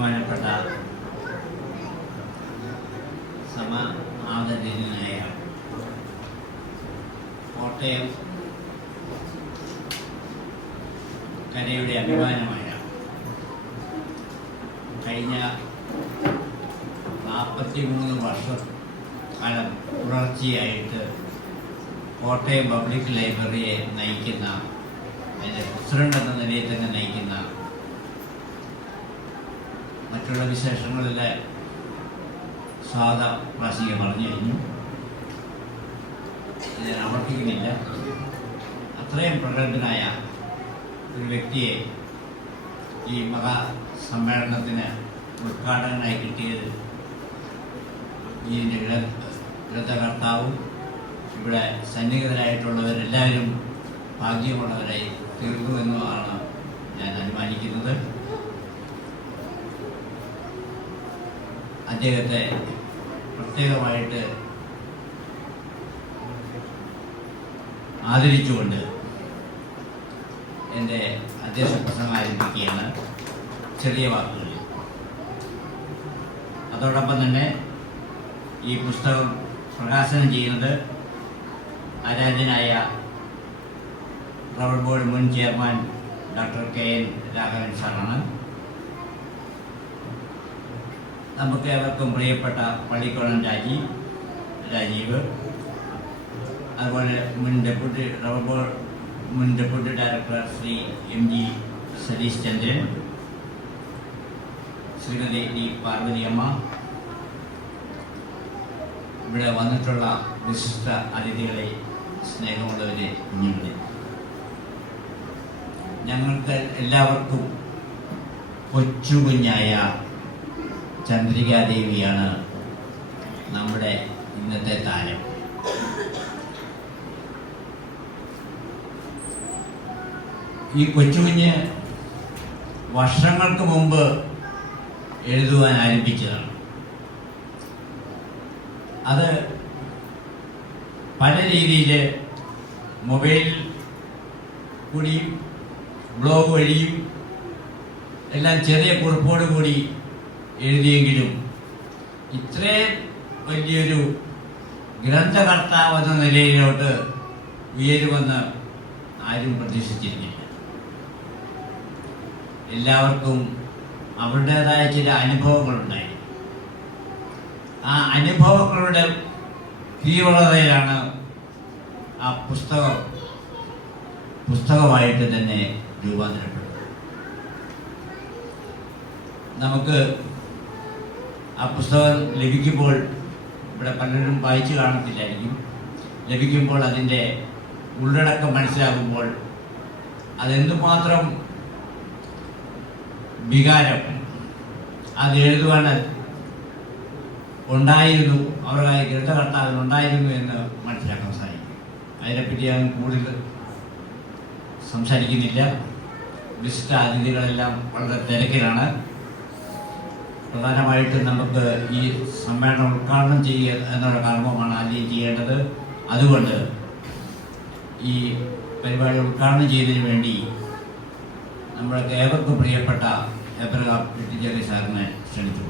ബഹുമാനപ്പെട്ട ആദരണീയനായ കോട്ടയം കരയുടെ അഭിമാനമായ കഴിഞ്ഞ 43 വർഷക്കാലം തുടർച്ചയായിട്ട് കോട്ടയം പബ്ലിക് ലൈബ്രറിയെ നയിക്കുന്ന, അതിൻ്റെ പ്രസിഡന്റ് എന്ന നിലയിൽ തന്നെ നയിക്കുന്ന, മറ്റുള്ള വിശേഷങ്ങളിലെ സാധാ പ്രാസിക പറഞ്ഞു കഴിഞ്ഞു, ഞാൻ ആവർത്തിക്കുന്നില്ല. അത്രയും പ്രഗത്ഭനായ ഒരു വ്യക്തിയെ ഈ മഹാസമ്മേളനത്തിന് ഉദ്ഘാടകനായി കിട്ടിയത് ഇതിൻ്റെ ഗ്രന്ഥകർത്താവും ഇവിടെ സന്നിഹിതരായിട്ടുള്ളവരെല്ലാവരും ഭാഗ്യമുള്ളവരായി തീർന്നു എന്നതാണ് ഞാൻ അനുമാനിക്കുന്നത്. അദ്ദേഹത്തെ പ്രത്യേകമായിട്ട് ആദരിച്ചുകൊണ്ട് എൻ്റെ അധ്യക്ഷ പ്രസംഗം ആരംഭിക്കുകയാണ് ചെറിയ വാക്കുകളിൽ. അതോടൊപ്പം തന്നെ ഈ പുസ്തകം പ്രകാശനം ചെയ്യുന്നത് ആരാധ്യനായ റബ്ബർ ബോർഡ് മുൻ ചെയർമാൻ ഡോക്ടർ KN രാഘവൻ സാറാണ്. നമുക്ക് ഏവർക്കും പ്രിയപ്പെട്ട പള്ളിക്കോടൻ രാജീവ്, അതുപോലെ മുൻ deputy director Shri MG Satheesh Chandran, Shrimati D Parvathiyamma, ഇവിടെ വന്നിട്ടുള്ള വിശിഷ്ട അതിഥികളെ, സ്നേഹമുള്ളവരെ, കുഞ്ഞുങ്ങളെ, ഞങ്ങൾക്ക് എല്ലാവർക്കും കൊച്ചുകുഞ്ഞായ ചന്ദ്രികാദേവിയാണ് നമ്മുടെ ഇന്നത്തെ താരം. ഈ കൊച്ചുകുഞ്ഞ് വർഷങ്ങൾക്ക് മുമ്പ് എഴുതുവാൻ ആരംഭിച്ചതാണ്. അത് പല രീതിയിൽ മൊബൈൽ കൂടിയും ബ്ലോഗ് വഴിയും എല്ലാം ചെറിയ കുറിപ്പോട് കൂടി എഴുതിയെങ്കിലും ഇത്രയും വലിയൊരു ഗ്രന്ഥകർത്താവ് എന്ന നിലയിലോട്ട് ഉയരുമെന്ന് ആരും പ്രതീക്ഷിച്ചിരുന്നില്ല. എല്ലാവർക്കും അവരുടേതായ ചില അനുഭവങ്ങളുണ്ടായി. ആ അനുഭവങ്ങളുടെ തീവ്രതയിലാണ് ആ പുസ്തകമായിട്ട് തന്നെ രൂപാന്തരപ്പെട്ടത്. നമുക്ക് ആ പുസ്തകം ലഭിക്കുമ്പോൾ, ഇവിടെ പലരും വായിച്ചു കാണത്തില്ലായിരിക്കും, ലഭിക്കുമ്പോൾ അതിൻ്റെ ഉള്ളടക്കം മനസ്സിലാകുമ്പോൾ അതെന്തുമാത്രം വികാരം അത് എഴുതുവാൻ ഉണ്ടായിരുന്നു, അവരുടെ ഗ്രന്ഥകർത്താവിനുണ്ടായിരുന്നു എന്ന് മനസ്സിലാക്കാൻ സാധിക്കും. അതിനെപ്പറ്റി ഞാൻ കൂടുതൽ സംസാരിക്കുന്നില്ല. വിശിഷ്ട അതിഥികളെല്ലാം വളരെ തിരക്കിലാണ്. പ്രധാനമായിട്ടും നമുക്ക് ഈ സമ്മേളനം ഉദ്ഘാടനം ചെയ്യുക എന്നുള്ള കർമ്മമാണ് ആദ്യം ചെയ്യേണ്ടത്. അതുകൊണ്ട് ഈ പരിപാടി ഉദ്ഘാടനം ചെയ്യുന്നതിന് വേണ്ടി നമ്മുടെ ഏവർക്കും പ്രിയപ്പെട്ട എബ്രഹാം വെട്ടിച്ചേരി സാറിനെ ക്ഷണിച്ചു.